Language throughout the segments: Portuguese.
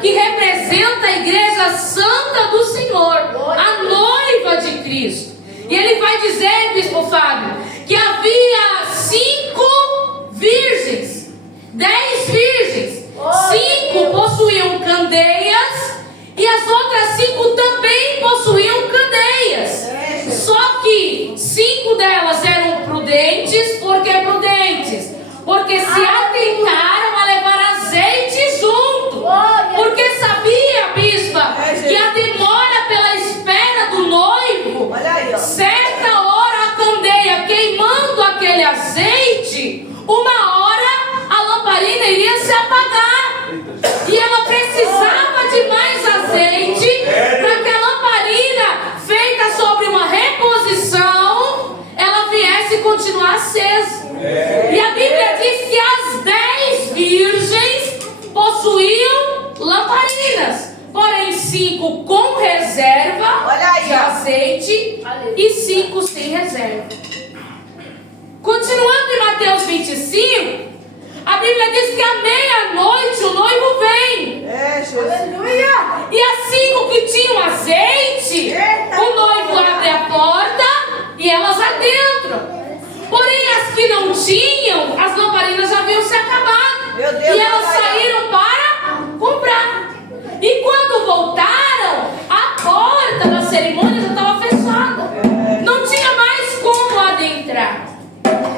que representa a igreja santa do Senhor, a noiva de Cristo. E ele vai dizer, bispo Fábio, que havia 5 virgens, 10 virgens, 5 possuíam candeias e as outras 5 também possuíam candeias. Só que 5 delas eram prudentes. Por que prudentes? Porque se atentaram a levar azeite junto. Porque sabia, bispa, que a demora pela espera do noivo, certa hora a candeia queimando aquele azeite, uma hora a lamparina iria se apagar. E ela precisava de mais azeite para que a lamparina, feita sobre uma reposição, ela viesse continuar acesa. E a Bíblia diz que as 10 virgens possuíam lamparinas, porém 5 com reserva de azeite e 5 sem reserva. Continuando em Mateus 25, a Bíblia diz que à meia-noite o noivo vem. Aleluia! E as 5 que tinham azeite, o noivo abre a porta e elas adentram. Porém, as que não tinham, as lamparinas já haviam se acabado. E elas saíram para comprar. E quando voltaram, a porta da cerimônia já estava fechada. Não tinha mais como adentrar.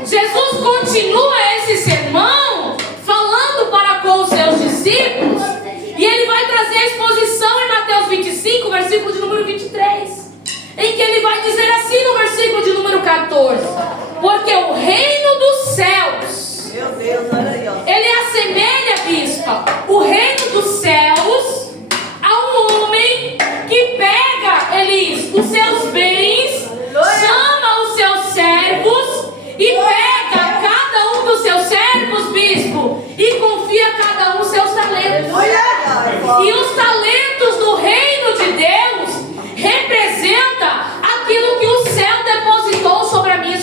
Jesus continua esse sermão falando para com os seus discípulos. E ele vai trazer a exposição em Mateus 25, versículo de número 23. Em que ele vai dizer assim no versículo de número 14: porque o reino dos céus, Meu Deus, olha aí, ó. ele assemelha, bispa, o reino dos céus a um homem que pega, Elis, os seus bens, chama os seus servos e pega cada um dos seus servos, bispo, e confia a cada um seus talentos. E os talentos do reino de Deus representa aquilo que o céu depositou sobre a minha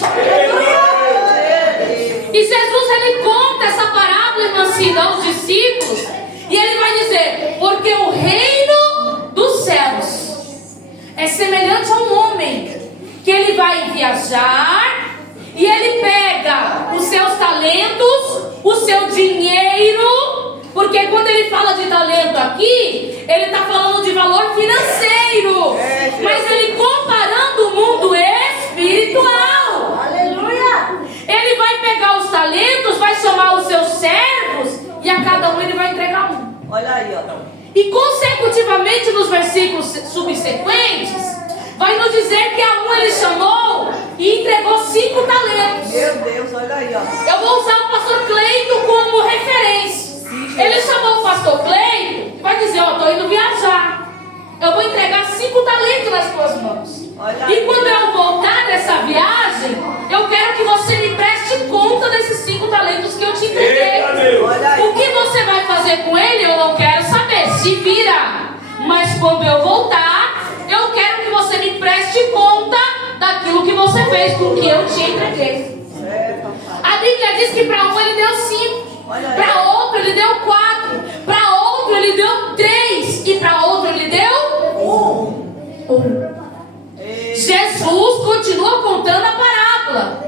E Jesus, ele conta essa parábola, irmã Cida, aos discípulos, e ele vai dizer: porque o reino dos céus é semelhante a um homem que ele vai viajar e ele pega os seus talentos, o seu dinheiro, porque quando ele fala de talento aqui, ele está falando de valor financeiro, mas ele comparando o mundo espiritual. Aleluia! Ele vai pegar os talentos, vai chamar os seus servos e a cada um ele vai entregar um. Olha aí, ó. E consecutivamente nos versículos subsequentes, vai nos dizer que a um ele chamou e entregou 5 talentos. Meu Deus, olha aí, ó. Eu vou usar o pastor Cleito como referência. Ele chamou o pastor Cleito e vai dizer: ó, estou indo viajar. Eu vou entregar 5 talentos nas tuas mãos. E quando eu voltar dessa viagem, eu quero que você me preste conta desses 5 talentos que eu te entreguei. O que você vai fazer com ele, eu não quero saber. Se vira. Mas quando eu voltar, eu quero que você me preste conta daquilo que você fez com o que eu te entreguei. A Bíblia diz que para um ele deu 5, para outro ele deu 4, para outro ele deu 3 e para outro ele deu 1. Jesus continua contando a parábola.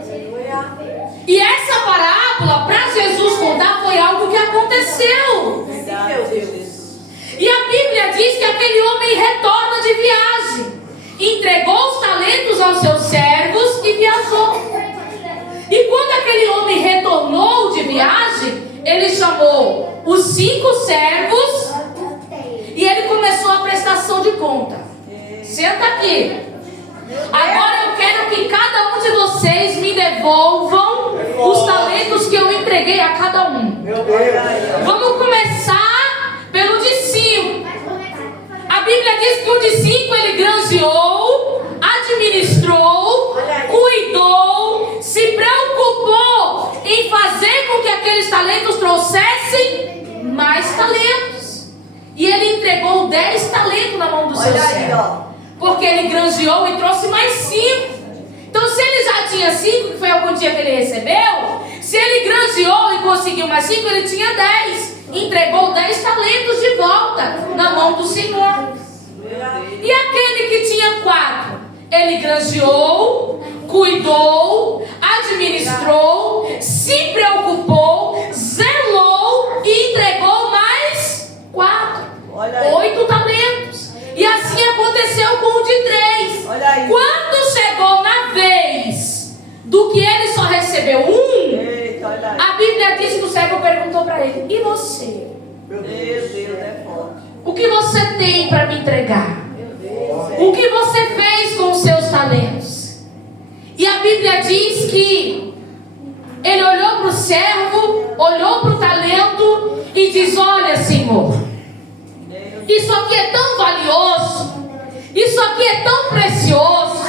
E essa parábola, para Jesus contar, foi algo que aconteceu. E a Bíblia diz que aquele homem retorna de viagem, entregou os talentos aos seus servos e viajou. E quando aquele homem retornou de viagem, ele chamou os 5 servos e ele começou a prestação de conta. Senta aqui. Agora eu quero que cada um de vocês me devolvam os talentos que eu entreguei a cada um. Vamos começar pelo de 5. A Bíblia diz que o de 5 ele granjeou, administrou, cuidou, se preocupou em fazer com que aqueles talentos trouxessem mais talentos. E ele entregou 10 talentos na mão do seu servo. Porque ele granjeou e trouxe mais 5. Então se ele já tinha 5, que foi algum dia que ele recebeu, se ele granjeou e conseguiu mais 5, ele tinha 10. Entregou 10 talentos de volta. Ele granjeou, cuidou, administrou, se preocupou, zelou e entregou mais 4. 8 talentos. E assim aconteceu com o de 3. Quando chegou na vez do que ele só recebeu 1, a Bíblia diz que o servo perguntou para ele: e você? Meu Deus, é forte. O que você tem para me entregar? O que você fez com os seus talentos? E a Bíblia diz que ele olhou para o servo, olhou para o talento e diz: olha, Senhor, isso aqui é tão valioso, isso aqui é tão precioso,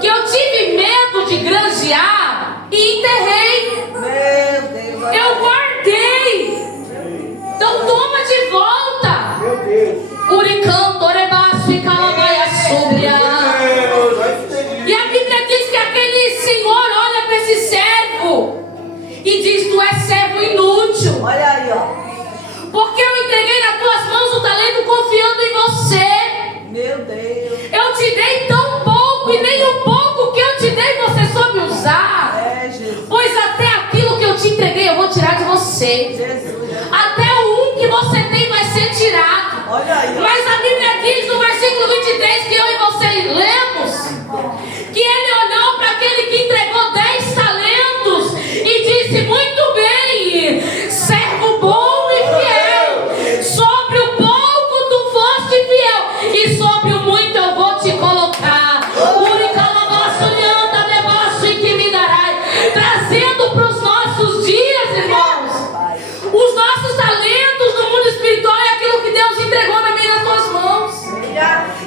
que eu tive medo de granjear e enterrei. Eu guardei. Então toma de volta. Uricando, orebaço e calamaia súbia. E a Bíblia diz que aquele senhor olha para esse servo e diz: tu és servo inútil. Olha aí, ó. Porque eu entreguei nas tuas mãos o talento confiando em você. Meu Deus. Eu te dei tão pouco e nem o pouco que eu te dei você soube usar. Jesus. Pois até aquilo que eu te entreguei eu vou tirar de você. Jesus. Até o 1 que você tem vai ser tirado. Olha aí, ó. Mas a Bíblia diz no versículo 23 que eu e você lemos, que ele olhou para aquele que entregou 10 talentos e disse: muito bem, servo bom e fiel, sobre o pouco tu foste fiel e sobre o muito eu vou te colocar. Trazendo para os nossos dias, irmãos, os nossos talentos no mundo espiritual é aquilo que Deus entregou na minha e nas tuas mãos.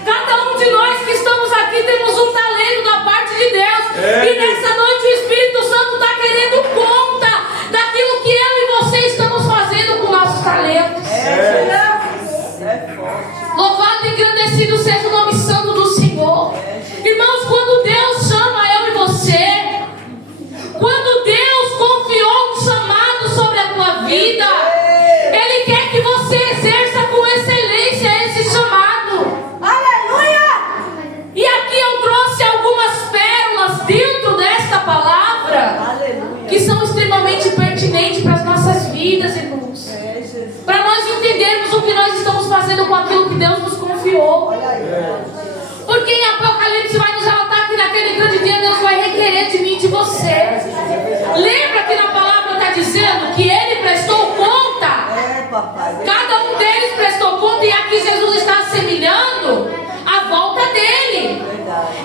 Cada um de nós que estamos aqui temos um talento da parte de Deus. E nessa noite o Espírito Santo está querendo conta daquilo que eu e você estamos fazendo com nossos talentos. Louvado e engrandecido seja o nome santo do Senhor. Irmãos, quando Deus chama eu e você, quando Deus confiou um chamado sobre a tua vida, Ele quer que você exerça com excelência esse chamado. Aleluia! E aqui eu trouxe algumas pérolas dentro desta palavra, Aleluia. que são extremamente pertinentes para as nossas vidas, irmãos. Para nós entendermos o que nós estamos fazendo com aquilo que Deus nos confiou. Olha aí. Porque em Apocalipse vai nos relatar que naquele grande dia Deus vai requerer de mim e de você. Lembra que na palavra está dizendo que Ele prestou conta? Papai. Cada um deles prestou conta, e aqui Jesus está assemelhando a volta dele.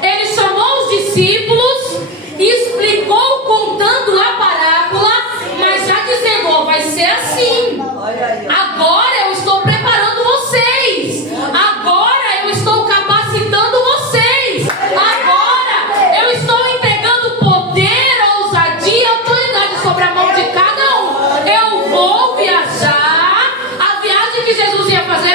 Ele chamou os discípulos, explicou contando a parábola, mas já dizendo: ó, vai ser assim. Olha aí. Agora eu estou preparando vocês. Agora eu estou capacitando vocês. Agora eu estou entregando poder, ousadia e autoridade sobre a mão de cada um. Eu vou viajar. A viagem que Jesus ia fazer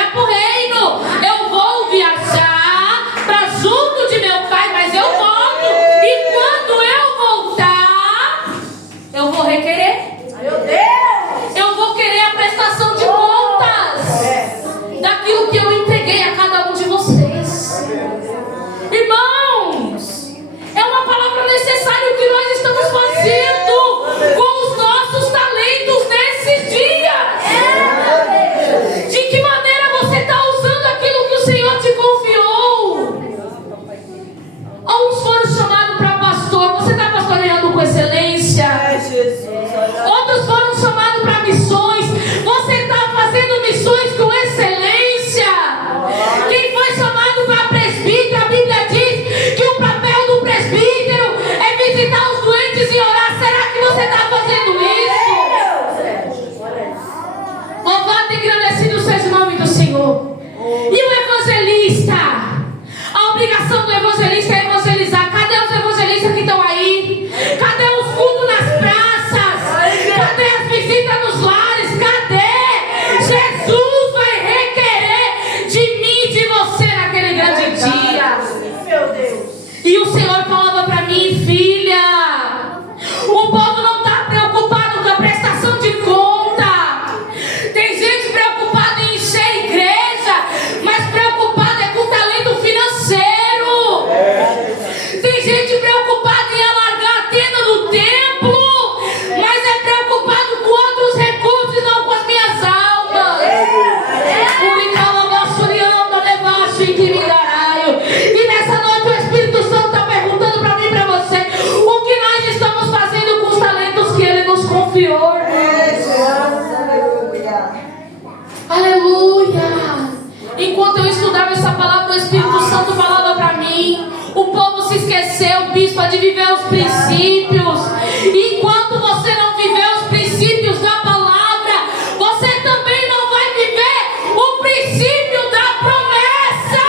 Enquanto eu estudava essa palavra, o Espírito Santo falava para mim: o povo se esqueceu, bispo, de viver os princípios. Enquanto você não viver os princípios da palavra, você também não vai viver o princípio da promessa.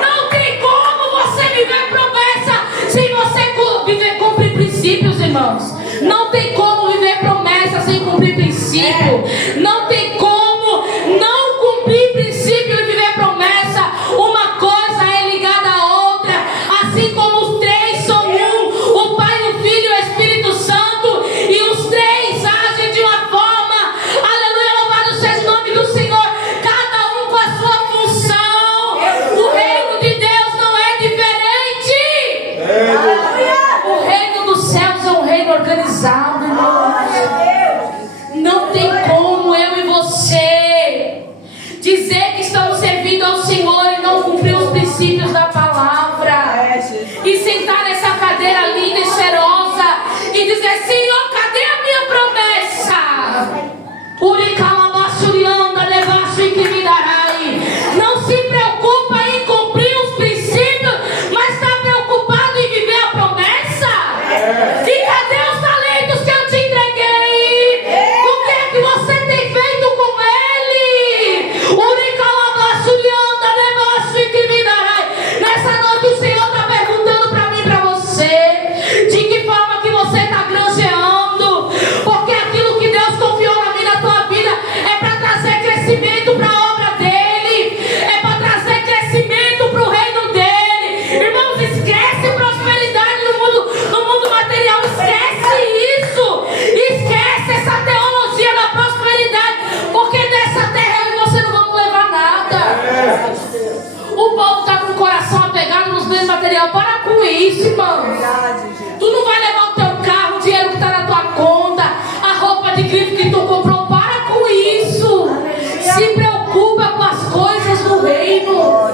Não tem como você viver promessa sem você cumprir princípios, irmãos. Não tem como viver promessa sem cumprir princípio. Não tem como não cumprir princípio e viver promessa. Uma coisa é ligada à outra, assim como os três são um, o Pai, o Filho e o Espírito Santo, e os três agem de uma forma, aleluia, louvado seja o nome do Senhor, cada um com a sua função. O reino de Deus não é diferente. O reino dos céus é um reino organizado, irmãos. Não tem como eu e você dizer que estamos servindo ao Senhor e não cumprir os princípios da palavra. E sentar nessa cadeira linda e cheirosa e dizer: Senhor, cadê a minha promessa? Não se preocupa em cumprir os princípios, mas está preocupado em viver a promessa? E cadê os talentos que eu te entreguei? O que é que você tem feito com ele? Nessa noite o Senhor está perguntando para mim e para você: de que forma que você está granjeando? Porque aquilo que Deus confiou na minha e na tua vida é para trazer crescimento para a obra dele, é para trazer crescimento para o reino dele. Irmãos, esquece prosperidade no mundo material, esquece isso, esquece essa teologia da prosperidade, porque dessa terra eu e você não vamos levar nada. O povo está com o coração apegado nos bens materiais. Para com isso, irmão. Tu não vai levar o teu carro, o dinheiro que está na tua conta, a roupa de grife que tu comprou. Para com isso. Se preocupa com as coisas do reino.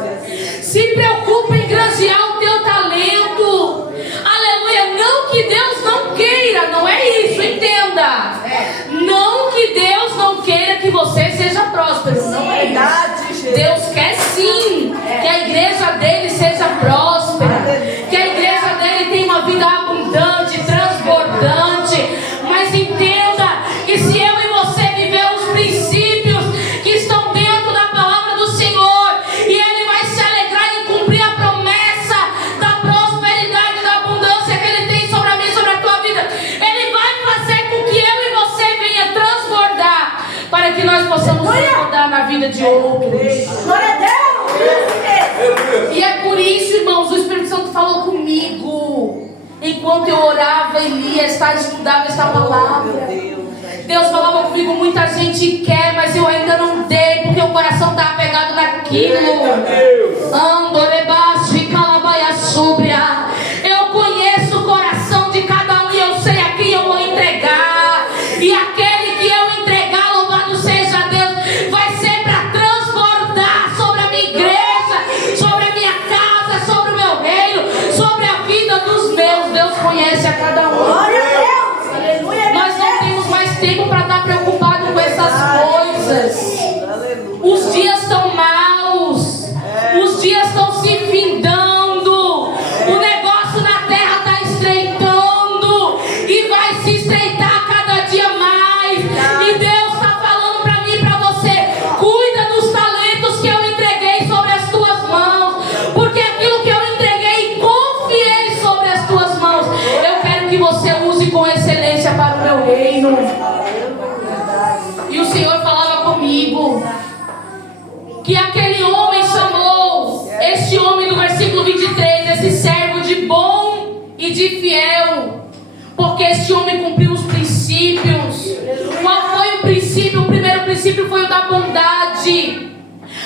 Se preocupa em granjear o teu talento. Aleluia. Não que Deus não queira, não é isso, entenda. Não que Deus não queira que você seja próspero, não é isso. Deus quer sim que a igreja dele seja próspera, que a igreja dele tenha uma vida abundante, transbordante. Mas entenda que se eu e você viver os princípios que estão dentro da palavra do Senhor, e ele vai se alegrar em cumprir a promessa da prosperidade, da abundância que ele tem sobre a minha e sobre a tua vida, ele vai fazer com que eu e você venha transbordar, para que nós possamos transbordar na vida de outros. Glória a Deus! E é por isso, irmãos, o Espírito Santo falou comigo enquanto eu orava e lia, estudava esta palavra. Deus falava comigo: muita gente quer, mas eu ainda não dei, porque o coração está apegado naquilo. Eu conheço o coração de cada um e eu sei a quem eu vou entregar. E aquele que eu entregar, louvado seja Deus, vai ser para transbordar sobre a minha igreja, sobre a minha casa, sobre o meu reino, sobre a vida dos meus. Deus conhece a cada um. Glória a Deus! Aleluia! Nós não temos mais tempo para estar preocupado com essas coisas. Os dias estão maus, os dias estão se findando, o negócio na terra está estreitando e vai se estreitar cada dia mais. E Deus está falando para mim e para você: cuida dos talentos que eu entreguei sobre as tuas mãos, porque aquilo que eu entreguei, confie ele sobre as tuas mãos. Eu quero que você use com excelência para o meu reino. E o Senhor falava comigo que aquele homem chamou este homem do versículo 23, esse servo, de bom e de fiel, porque este homem cumpriu os princípios. Qual foi o princípio? O primeiro princípio foi o da bondade.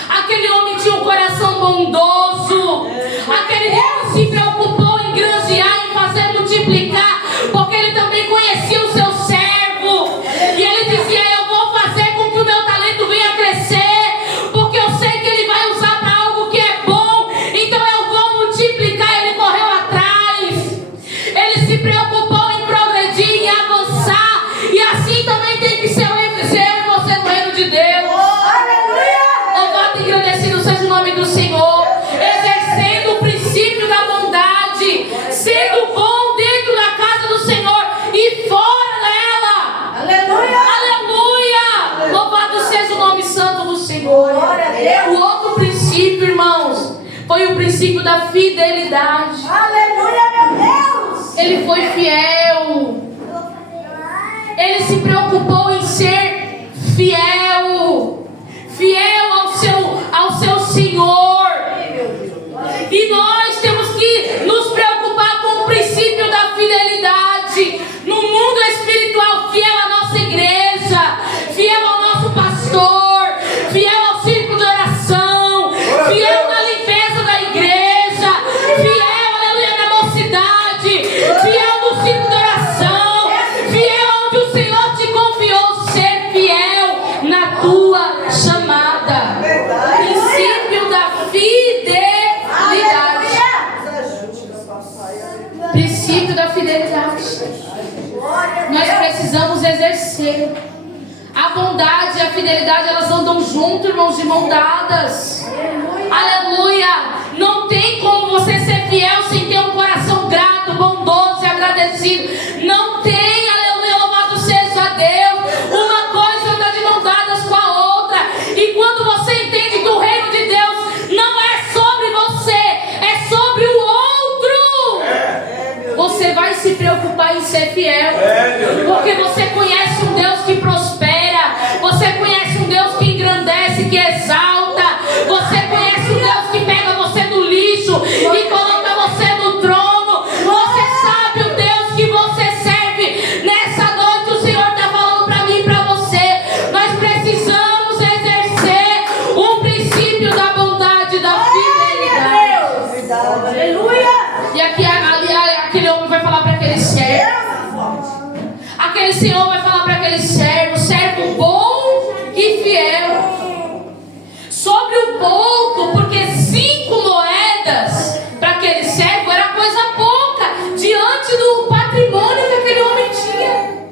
Aquele homem tinha um coração bondoso. Aquele homem se preocupou em granjear, em fazer multiplicar, porque ele também conhecia o seu servo. E ele dizia: eu vou fazer com que o meu talento venha crescer, porque eu sei que ele vai usar para algo que é bom, então eu vou multiplicar. Ele correu atrás, ele se preocupou em progredir, em avançar, e assim Glória a Deus. O outro princípio, irmãos, foi o princípio da fidelidade. Aleluia, meu Deus. Ele foi fiel. Ele se preocupou em ser fiel. Fiel ao seu Senhor. E nós temos que nos preocupar com o princípio da fidelidade. No mundo espiritual, fiel à nossa igreja, fiel ao nosso pastor, fiel ao círculo de oração, fiel na limpeza da igreja, fiel, aleluia, na mocidade, fiel no círculo de oração, fiel onde o Senhor te confiou, ser fiel na tua chamada. Princípio da fidelidade. Princípio da fidelidade. Nós precisamos exercer. A bondade e a fidelidade, elas andam junto, irmãos, de mão dadas. Aleluia. Não tem como você ser fiel sem ter um coração grato, bondoso e agradecido. Não tem, aleluia, louvado seja Deus. Uma coisa anda de mão dadas com a outra. E quando você entende que o reino de Deus não é sobre você, é sobre o outro, você vai se preocupar em ser fiel. Porque você conhece um Deus que prospera. Você conhece um Deus que engrandece, que exalta. Você conhece um Deus que pega você do lixo e coloca você no trono. Você sabe o Deus que você serve. Nessa noite o Senhor está falando para mim e para você. Nós precisamos exercer o princípio da bondade e da fidelidade. Aleluia. E aqui aquele homem vai falar para aquele servo. Aquele senhor vai falar para aquele servo bom e fiel. Sobre o pouco, porque 5 moedas para aquele servo era coisa pouca diante do patrimônio que aquele homem tinha.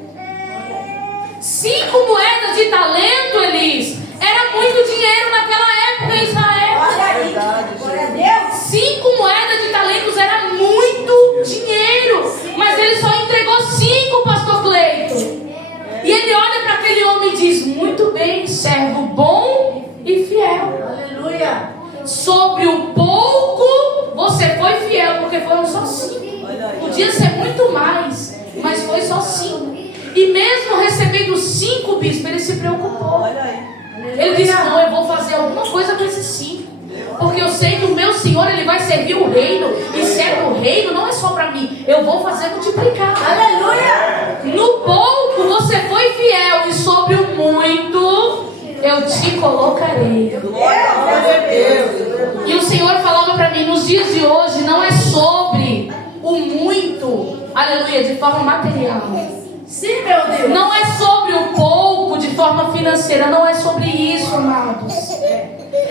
5 moedas de talento, Elis, era muito dinheiro naquela época em Israel. Glória a Deus. 5 moedas de talentos era muito dinheiro, mas ele só entregou 5, pastor Cleito. E ele olha para aquele homem e diz: muito bem, servo bom e fiel. Aleluia. Sobre o pouco você foi fiel, porque foram só 5. Podia ser muito mais, mas foi só 5. E mesmo recebendo 5, bispo, ele se preocupou. Ele disse: não, eu vou fazer alguma coisa com esses 5. Porque eu sei que o meu Senhor, ele vai servir o reino. E serve o reino não é só para mim. Eu vou fazer multiplicar. Aleluia. No pouco você foi fiel, e sobre o muito eu te colocarei. Glória a Deus. E o Senhor falava para mim: nos dias de hoje não é sobre o muito, aleluia, de forma material. Sim, meu Deus. Não é sobre o pouco de forma financeira. Não é sobre isso, amados.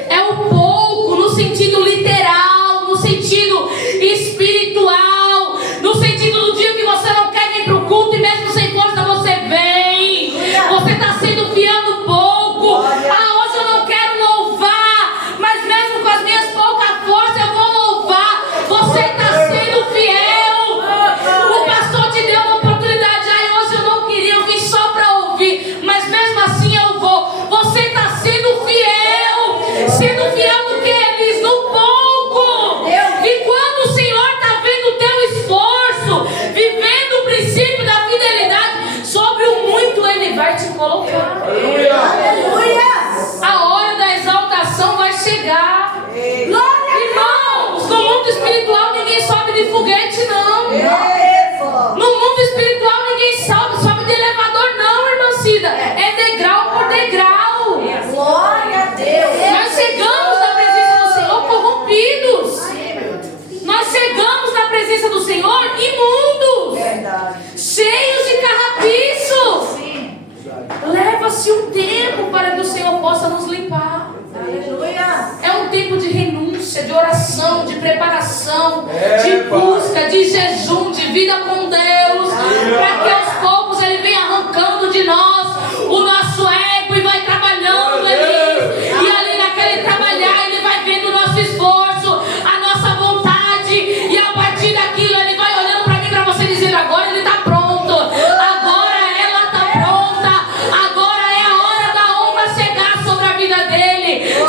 É o pouco no sentido literal, no sentido espiritual, no sentido do dia que você não quer vir para o culto e mesmo sem força você vem. Você está sendo fiel no pouco. Ah, hoje eu não quero louvar, mas mesmo com as minhas poucas forças eu vou louvar. Você está sendo fiel. O pastor te deu uma oportunidade. Aí hoje eu não queria, eu vim só para ouvir, mas mesmo assim eu vou. Você está sendo fiel. Sendo fiel no que ele diz, no pouco. E quando o Senhor está vendo o teu esforço, vivendo o princípio da fidelidade, sobre o muito ele vai te colocar. Aleluia. A hora da exaltação vai chegar. Irmãos, no mundo espiritual ninguém sobe de foguete, não. No mundo espiritual ninguém sobe de elevador, não, irmã Cida. É degrau por degrau. Glória a Deus. Nós chegamos na presença do Senhor corrompidos. Nós chegamos na presença do Senhor imundos, cheios de carrapicho. Leva-se um tempo para que o Senhor possa nos limpar. Aleluia. É um tempo de renúncia, de oração, de preparação, de busca, de jejum, de vida com Deus, para que aos poucos Ele venha arrancando de nós o nosso ego e vai trabalhando ali. E ali naquele trabalhar Ele vai vendo o nosso esforço, a nossa vontade, e a partir daquilo Ele vai olhando para mim, para você, dizendo: agora Ele está pronto, agora ela está pronta, agora é a hora da honra chegar sobre a vida dele,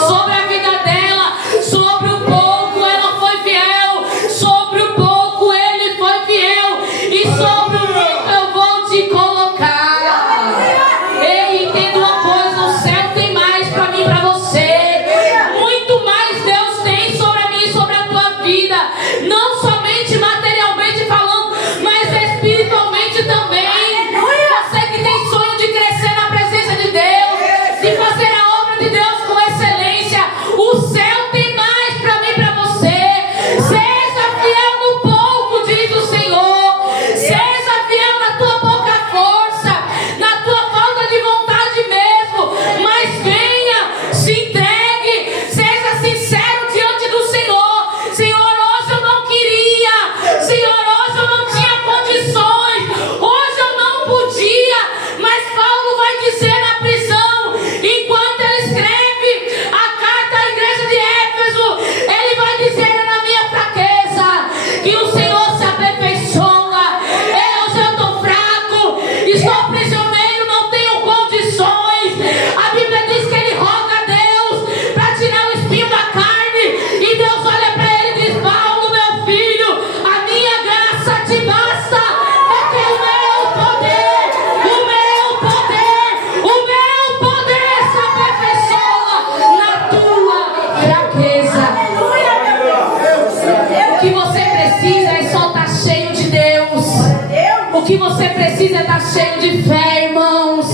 precisa estar cheio de fé, irmãos.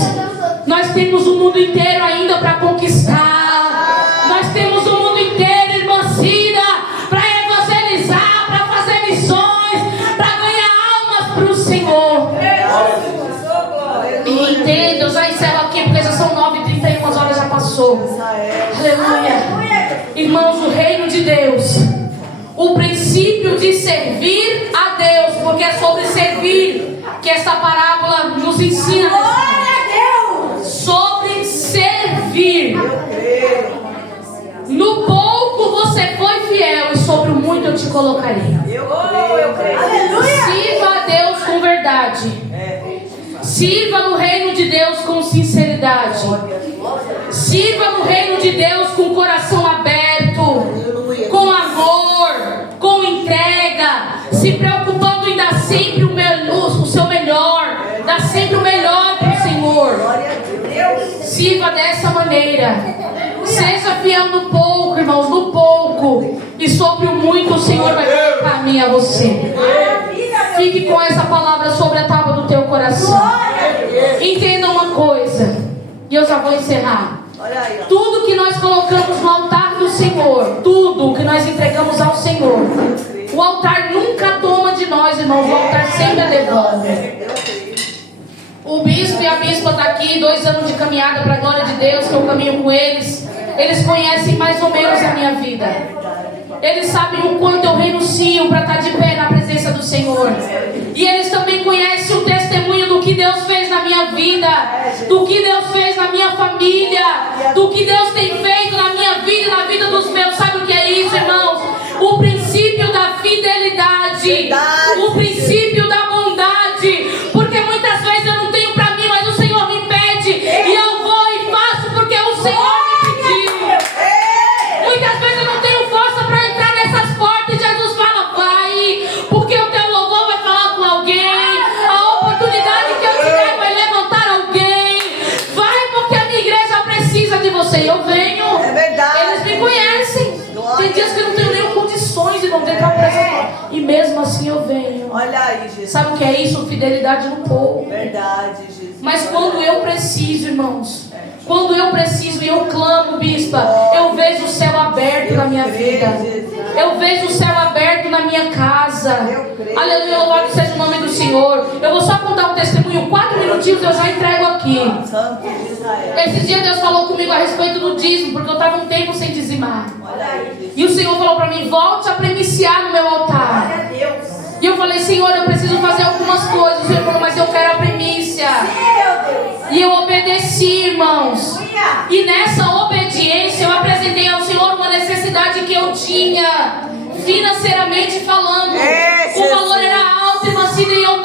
Nós temos o mundo inteiro ainda para conquistar. Nós temos o mundo inteiro, irmã Cida, para evangelizar, para fazer missões, para ganhar almas para o Senhor. E entenda, eu já encerro aqui porque já são 9h31, as horas já passou. Aleluia. Irmãos, o reino de Deus, o princípio de servir a Deus, porque é sobre servir que essa parábola nos ensina. Sobre servir. No pouco você foi fiel e sobre o muito eu te colocarei. Sirva a Deus com verdade. Sirva no reino de Deus com sinceridade. Sirva no reino de Deus com o coração aberto, com amor, com entrega, se preocupando em dar sempre o seu melhor, dar sempre o melhor para o Senhor. Sirva dessa maneira. Seja fiel no pouco, irmãos, no pouco, e sobre o muito o Senhor vai colocar a mim e a você. Fique com essa palavra sobre a tábua do teu coração. Entenda uma coisa, e eu já vou encerrar. Tudo que nós colocamos no altar do Senhor, tudo que nós entregamos ao Senhor, o altar nunca toma de nós, irmãos. O altar sempre devolve. O bispo e a bispa estão aqui, 2 anos de caminhada para a glória de Deus, que eu caminho com eles. Eles conhecem mais ou menos a minha vida. Eles sabem o quanto eu renuncio para estar de pé na presença do Senhor. E eles também conhecem o testemunho do que Deus fez na minha vida, do que Deus fez na minha família, do que Deus tem feito na minha vida e na vida dos meus. Sabe o que é isso, irmãos? O princípio da fidelidade, o princípio da bondade. Porque muitas vezes eu não tenho para mim, mas o Senhor me pede, e eu vou e faço porque o Senhor me pediu. Muitas vezes eu não tenho força para entrar nessas portas e Jesus fala: vai, porque o teu louvor vai falar com alguém, a oportunidade que eu te der vai levantar alguém. Vai, porque a minha igreja precisa de você. E eu venho. É verdade. Eles me conhecem. Tem dias que eu não tenho nem condições de não ter capacidade, e mesmo assim eu venho. Olha aí, Jesus. Sabe o que é isso? Fidelidade no pouco. Verdade, Jesus. Mas quando eu preciso, irmãos, quando eu preciso e eu clamo, bispa, eu vejo o céu aberto na minha vida. Eu vejo o céu aberto na minha casa. Aleluia, louvado seja o nome do Senhor. Eu vou só contar um testemunho, 4 minutinhos eu já entrego aqui. Santo de Israel. Esses dias Deus falou comigo a respeito do dízimo, porque eu estava um tempo sem dizimar. Olha aí, Jesus. E o Senhor falou para mim: volte a primiciar no meu altar. Glória a Deus. E eu falei: Senhor, eu preciso fazer algumas coisas. O Senhor falou: mas eu quero a primícia. Meu Deus. E eu obedeci, irmãos. Aleluia. E nessa obediência eu apresentei ao Senhor uma necessidade que eu tinha, financeiramente falando. O valor era alto, irmã Cida, e eu não